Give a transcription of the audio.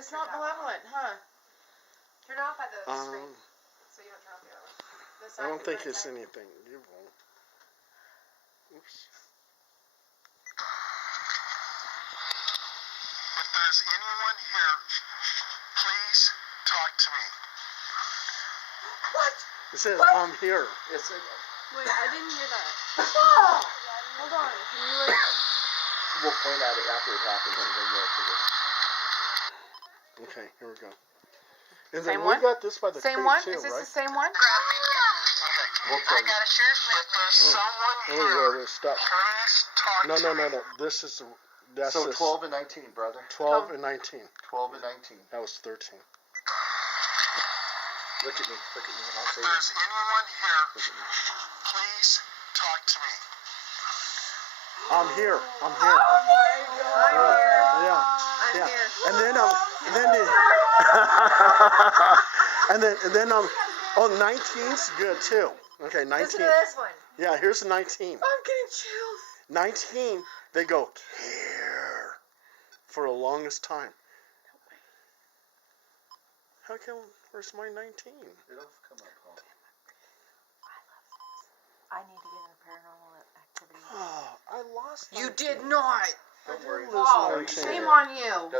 it's not malevolent, huh? Turn it off by the screen. So you don't turn off the other one. I don't think it's anything evil. Oops. If there's anyone here, please talk to me. What? It says, I'm here. It's like, Wait, I didn't hear that. Hold on. Can you like... we'll point at it after it happens and then you'll figure it out. Okay, here we go. And Same then one? we got this by the Same crate one? too, Is this right? the same one? We'll tell you. If there's someone Oh, here, wait, stop. please talk No, to no, me. no, no. This is, that's So this. 12 and 19, brother. 12 and 19. 12 and 19. That was 13. Look at me. Look at me. I'll If say there's this. anyone here, Look at me. please talk to me. I'm here. I'm here. I'm here. Yeah. I'm Yeah. here. And then and then oh, 19's good too. Okay, 19. Listen to this one. Yeah, here's 19. I'm getting chills. 19, they go here for the longest time. How come? Where's my 19? It'll come up, Paul. I need to get in a paranormal activity. Oh, I lost. You 19. did not. Don't worry. Lose Oh, 19. shame on you.